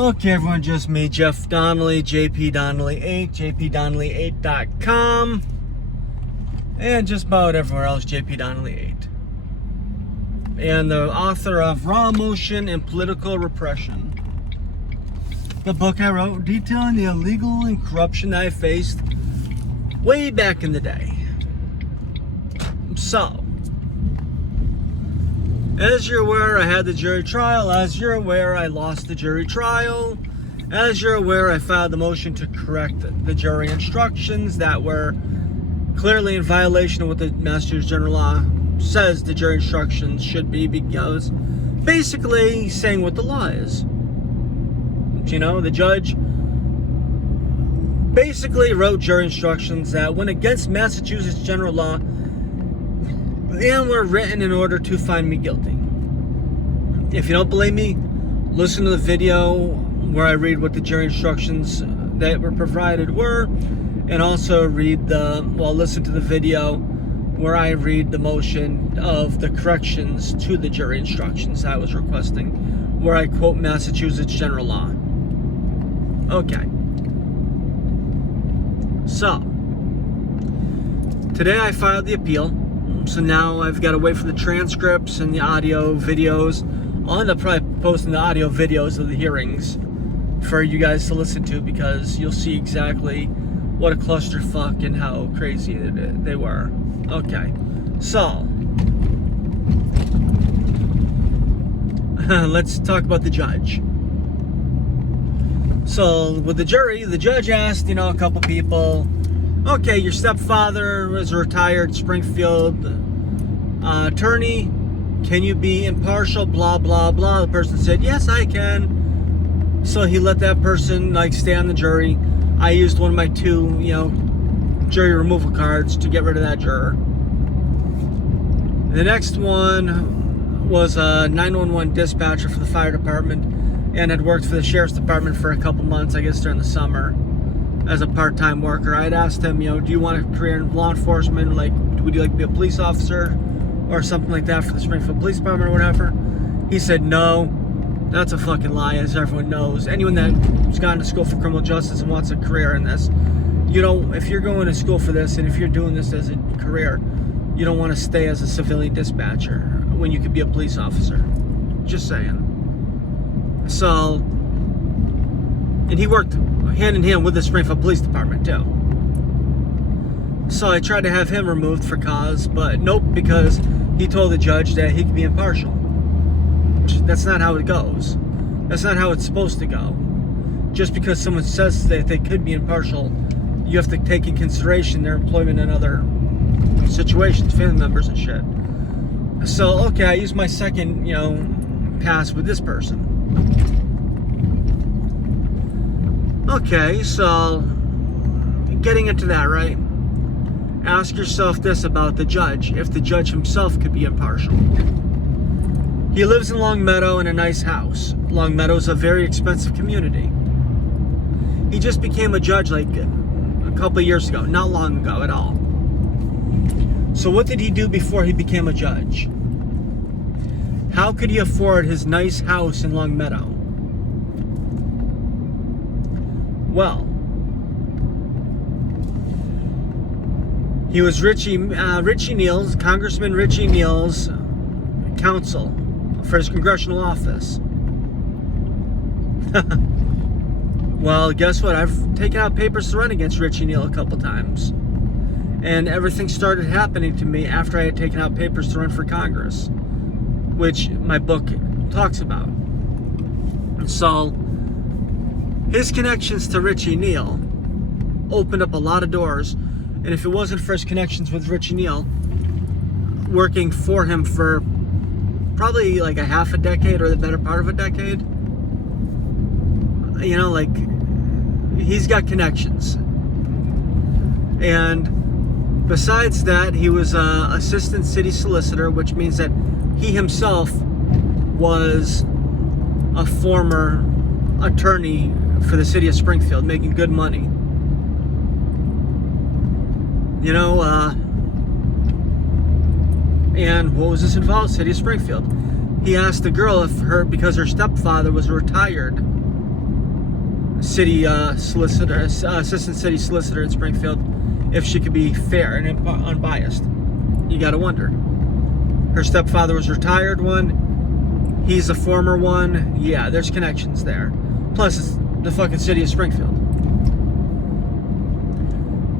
Okay, everyone, just me, Jeff Donnelly, JP Donnelly 8, jpdonnelly8.com, and just about everywhere else, JP Donnelly 8. And the author of Raw Emotion and Political Repression. The book I wrote detailing the illegal and corruption I faced way back in the day. So, as you're aware, I had the jury trial. As you're aware, I lost the jury trial. As you're aware, I filed the motion to correct the jury instructions that were clearly in violation of what the Massachusetts General Law says the jury instructions should be, because basically saying what the law is. You know, the judge basically wrote jury instructions that went against Massachusetts General Law and were written in order to find me guilty. If you don't believe me, listen to the video where I read what the jury instructions that were provided were, and also listen to the video where I read the motion of the corrections to the jury instructions I was requesting, where I quote Massachusetts General Law. Okay. So, today I filed the appeal. So now I've got to wait for the transcripts and the audio videos. I'll end up probably posting the audio videos of the hearings for you guys to listen to, because you'll see exactly what a clusterfuck and how crazy they were. Okay, so let's talk about the judge. So with the jury, the judge asked, a couple people, okay, your stepfather was a retired Springfield attorney. Can you be impartial? Blah, blah, blah. The person said, yes, I can. So he let that person stay on the jury. I used one of my two, jury removal cards to get rid of that juror. The next one was a 911 dispatcher for the fire department and had worked for the sheriff's department for a couple months, I guess during the summer, as a part-time worker. I had asked him, do you want a career in law enforcement? Would you like to be a police officer or something like that for the Springfield Police Department or whatever? He said, no, that's a fucking lie, as everyone knows. Anyone that's gone to school for criminal justice and wants a career in this, if you're going to school for this and if you're doing this as a career, you don't want to stay as a civilian dispatcher when you could be a police officer. Just saying. So, and he worked hand in hand with the Springfield Police Department too. So I tried to have him removed for cause, but nope, because he told the judge that he could be impartial. That's not how it goes. That's not how it's supposed to go. Just because someone says that they could be impartial, you have to take in consideration their employment in other situations, family members and shit. So, okay, I used my second, pass with this person. Okay, so getting into that, right? Ask yourself this about the judge, if the judge himself could be impartial. He lives in Long Meadow in a nice house. Long Meadow is a very expensive community. He just became a judge a couple of years ago, not long ago at all. So what did he do before he became a judge? How could he afford his nice house in Long Meadow? Well, he was Richie Neal's, Congressman Richie Neal's counsel for his congressional office. Well, guess what? I've taken out papers to run against Richie Neal a couple times. And everything started happening to me after I had taken out papers to run for Congress, which my book talks about. So, his connections to Richie Neal opened up a lot of doors. And if it wasn't for his connections with Richie Neal, working for him for probably a half a decade or the better part of a decade, he's got connections. And besides that, he was an assistant city solicitor, which means that he himself was a former attorney for the city of Springfield, making good money. And what was this involved? City of Springfield. He asked the girl because her stepfather was retired city solicitor, assistant city solicitor in Springfield, if she could be fair and unbiased. You gotta wonder. Her stepfather was a retired one. He's a former one. Yeah, there's connections there. Plus, it's the fucking city of Springfield.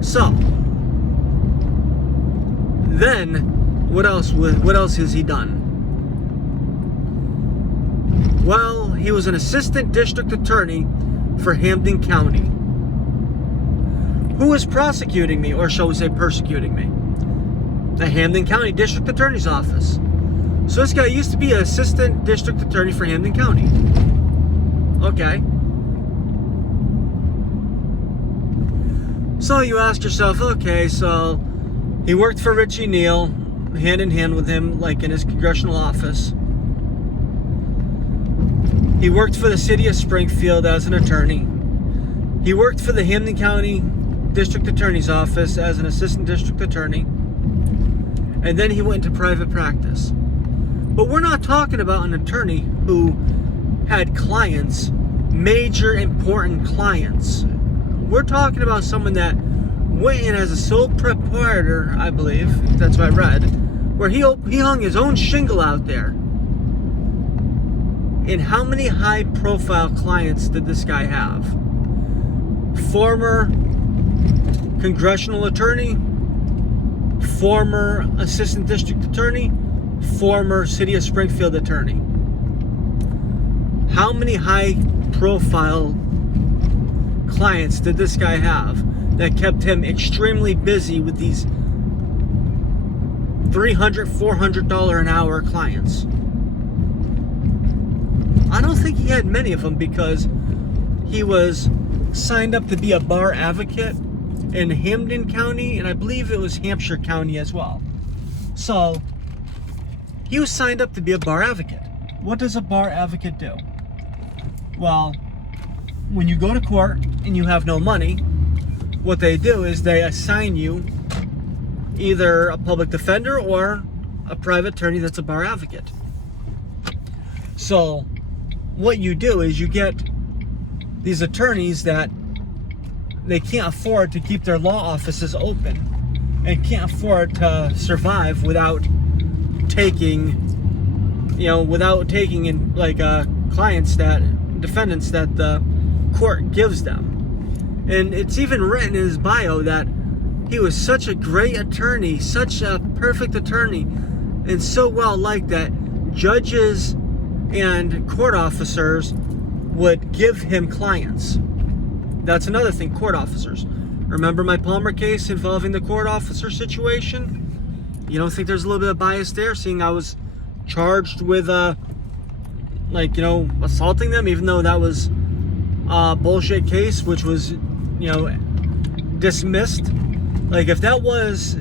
So, then, what else has he done? Well, he was an assistant district attorney for Hampden County. Who was prosecuting me, or shall we say persecuting me? The Hampden County District Attorney's Office. So this guy used to be an assistant district attorney for Hampden County. Okay. So you ask yourself, okay, so he worked for Richie Neal, hand in hand with him, like in his congressional office. He worked for the city of Springfield as an attorney. He worked for the Hampden County District Attorney's Office as an assistant district attorney. And then he went into private practice. But we're not talking about an attorney who had clients, major important clients. We're talking about someone that went in as a sole proprietor, I believe, that's what I read, where he hung his own shingle out there. And how many high-profile clients did this guy have? Former congressional attorney, former assistant district attorney, former city of Springfield attorney. How many high-profile clients did this guy have that kept him extremely busy with these $300, $400 an hour clients? I don't think he had many of them, because he was signed up to be a bar advocate in Hampden County, and I believe it was Hampshire County as well. So, he was signed up to be a bar advocate. What does a bar advocate do? Well, when you go to court and you have no money, what they do is they assign you either a public defender or a private attorney that's a bar advocate. So, what you do is you get these attorneys that they can't afford to keep their law offices open and can't afford to survive without taking in like defendants that the court gives them. And it's even written in his bio that he was such a great attorney, such a perfect attorney, and so well liked that judges and court officers would give him clients. That's another thing, court officers. Remember my Palmer case involving the court officer situation? You don't think there's a little bit of bias there, seeing I was charged with assaulting them, even though that was a bullshit case, which was, dismissed. Like, if that was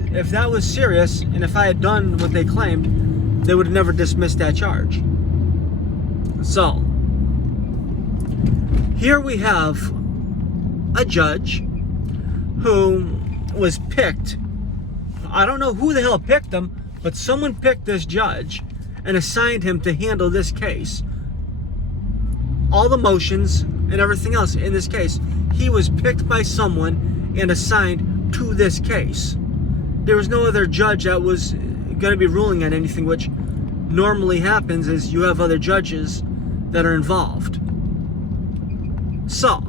serious, and if I had done what they claimed, they would have never dismissed that charge. So, here we have a judge who was picked. I don't know who the hell picked him, but someone picked this judge and assigned him to handle this case. All the motions and everything else in this case, he was picked by someone and assigned to this case. There was no other judge that was going to be ruling on anything, which normally happens is you have other judges that are involved. So,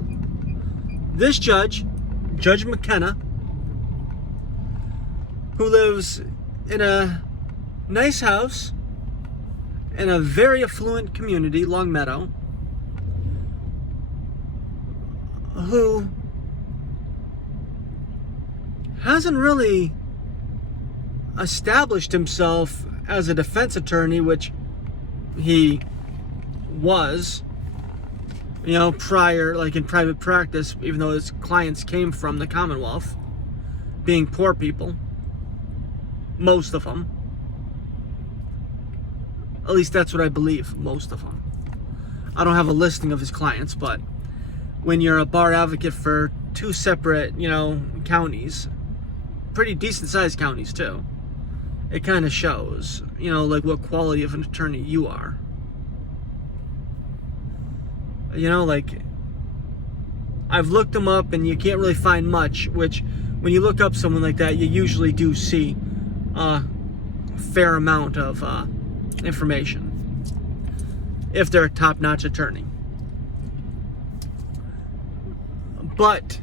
this judge, Judge McKenna, who lives in a nice house in a very affluent community, Longmeadow, who hasn't really established himself as a defense attorney, which he was, prior, like in private practice, even though his clients came from the Commonwealth, being poor people, most of them. At least that's what I believe, most of them. I don't have a listing of his clients, but when you're a bar advocate for two separate, counties, pretty decent sized counties too, it kind of shows, like what quality of an attorney you are. I've looked him up and you can't really find much, which when you look up someone like that, you usually do see a fair amount of information if they're a top-notch attorney. But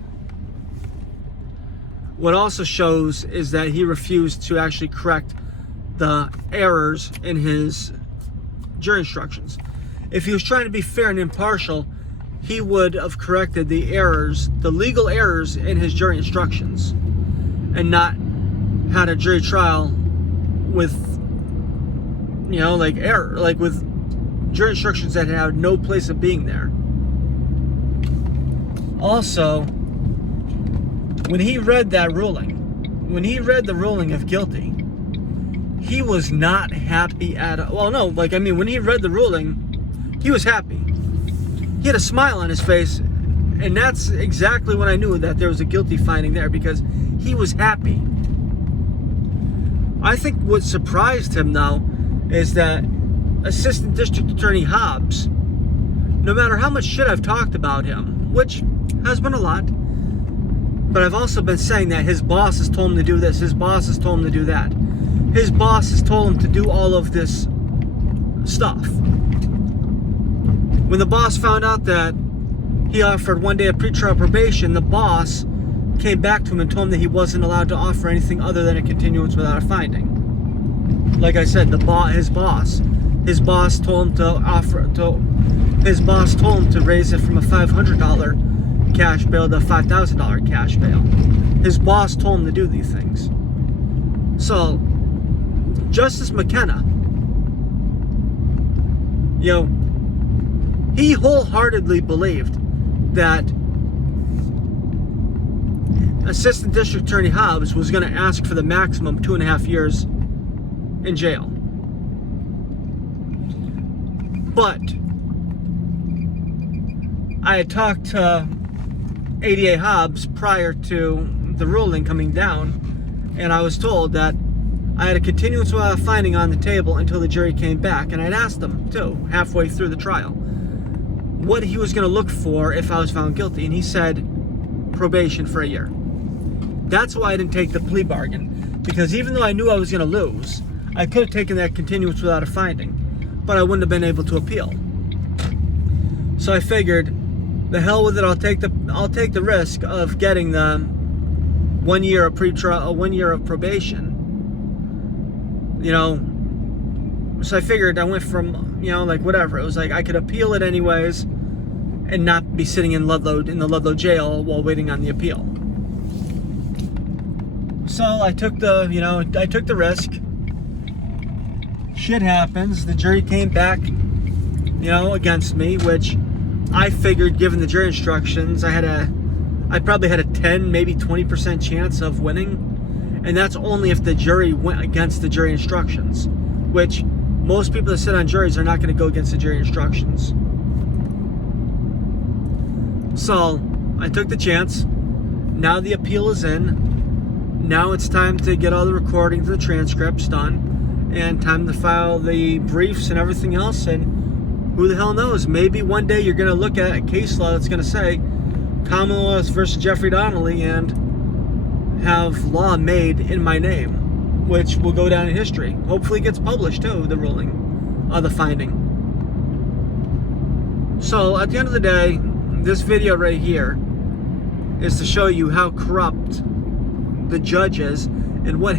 what also shows is that he refused to actually correct the errors in his jury instructions. If he was trying to be fair and impartial, he would have corrected the errors, the legal errors in his jury instructions, and not had a jury trial with, with jury instructions that had no place of being there. Also, when he read that ruling, when he read the ruling of guilty, he was not happy at all. Well, no, when he read the ruling, he was happy. He had a smile on his face, and that's exactly when I knew that there was a guilty finding there, because he was happy. I think what surprised him, though, is that Assistant District Attorney Hobbs, no matter how much shit I've talked about him, which has been a lot, but I've also been saying that his boss has told him to do this, his boss has told him to do that, his boss has told him to do all of this stuff. When the boss found out that he offered 1 day of pretrial probation, the boss came back to him and told him that he wasn't allowed to offer anything other than a continuance without a finding. Like I said, his boss told him to raise it from a $500 cash bail to a $5,000 cash bail. His boss told him to do these things. So, Justice McKenna, he wholeheartedly believed that Assistant District Attorney Hobbs was going to ask for the maximum 2.5 years in jail. But I had talked to ADA Hobbs prior to the ruling coming down, and I was told that I had a continuance without a finding on the table until the jury came back. And I'd asked him, too, halfway through the trial, what he was going to look for if I was found guilty. And he said probation for a year. That's why I didn't take the plea bargain. Because even though I knew I was going to lose, I could have taken that continuance without a finding. But I wouldn't have been able to appeal. So I figured, the hell with it, I'll take the risk of getting the 1 year of pretrial, 1 year of probation. So I figured I went from, whatever. It was like I could appeal it anyways and not be sitting in the Ludlow jail while waiting on the appeal. So I took the risk. Shit happens. The jury came back, against me, which I figured, given the jury instructions, I probably had a 10, maybe 20% chance of winning. And that's only if the jury went against the jury instructions, which most people that sit on juries are not going to go against the jury instructions. So I took the chance. Now the appeal is in. Now it's time to get all the recordings and the transcripts done, and time to file the briefs and everything else. And who the hell knows? Maybe one day you're going to look at a case law that's going to say Commonwealth versus Jeffery Donnelly and have law made in my name, which will go down in history. Hopefully it gets published too, the ruling, the finding. So at the end of the day, this video right here is to show you how corrupt the judge is and what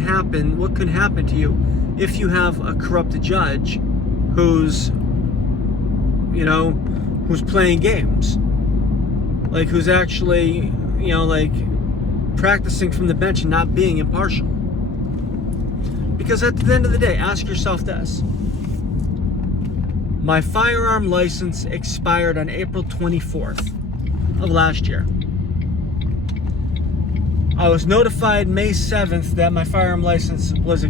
could happen to you if you have a corrupt judge who's playing games, who's actually practicing from the bench and not being impartial. Because at the end of the day, ask yourself this. My firearm license expired on April 24th of last year. I was notified May 7th that my firearm license was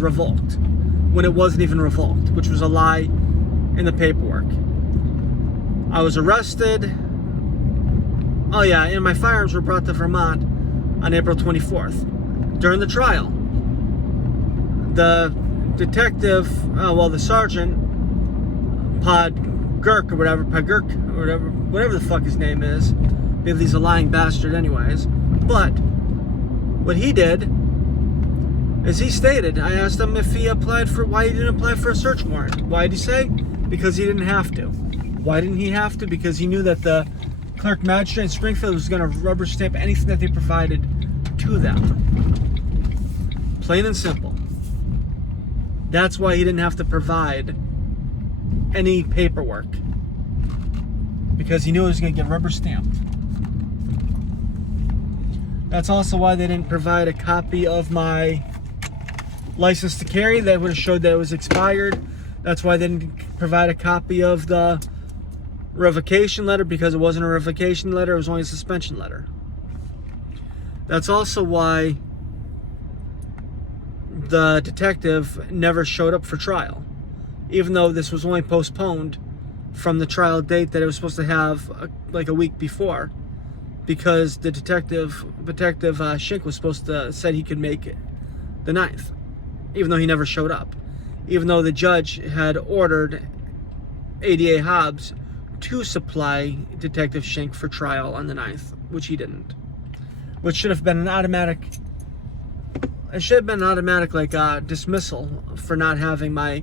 revoked, when it wasn't even revoked, which was a lie in the paperwork. I was arrested. Oh yeah, and my firearms were brought to Vermont on April 24th. During the trial, the detective, the sergeant, whatever the fuck his name is, because he's a lying bastard anyways. But what he did is he stated, I asked him if he applied for, why he didn't apply for a search warrant. Why did he say? Because he didn't have to. Why didn't he have to? Because he knew that the clerk magistrate in Springfield was going to rubber stamp anything that they provided to them. Plain and simple. That's why he didn't have to provide any paperwork. Because he knew it was going to get rubber stamped. That's also why they didn't provide a copy of my license to carry. That would have showed that it was expired. That's why they didn't provide a copy of the revocation letter, because it wasn't a revocation letter, it was only a suspension letter. That's also why the detective never showed up for trial, even though this was only postponed from the trial date that it was supposed to have like a week before, because the detective Shink was supposed to said he could make it the 9th, even though he never showed up, even though the judge had ordered ADA Hobbs to supply Detective Shink for trial on the 9th, which he didn't, which should have been an automatic. It should have been an automatic dismissal for not having my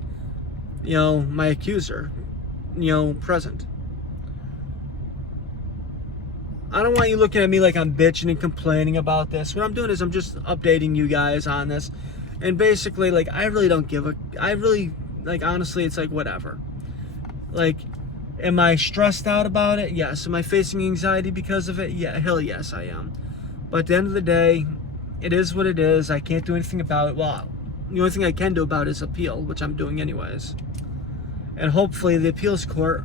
accuser, present. I don't want you looking at me like I'm bitching and complaining about this. What I'm doing is I'm just updating you guys on this. And basically, I really don't give a... honestly, it's whatever. Am I stressed out about it? Yes. Am I facing anxiety because of it? Yeah, hell yes, I am. But at the end of the day, it is what it is. I can't do anything about it. Well, the only thing I can do about it is appeal, which I'm doing anyways. And hopefully the appeals court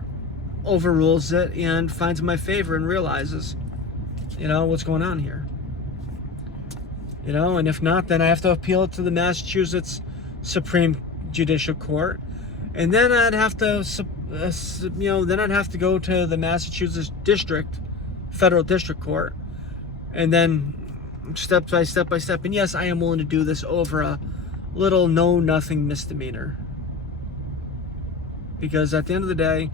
overrules it and finds in my favor and realizes, what's going on here. And if not, then I have to appeal it to the Massachusetts Supreme Judicial Court. And then I'd have to, go to the Massachusetts Federal District Court. And then step by step. And yes, I am willing to do this over a little nothing misdemeanor. Because at the end of the day,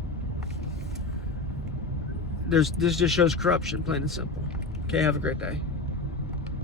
this just shows corruption, plain and simple. Okay, have a great day.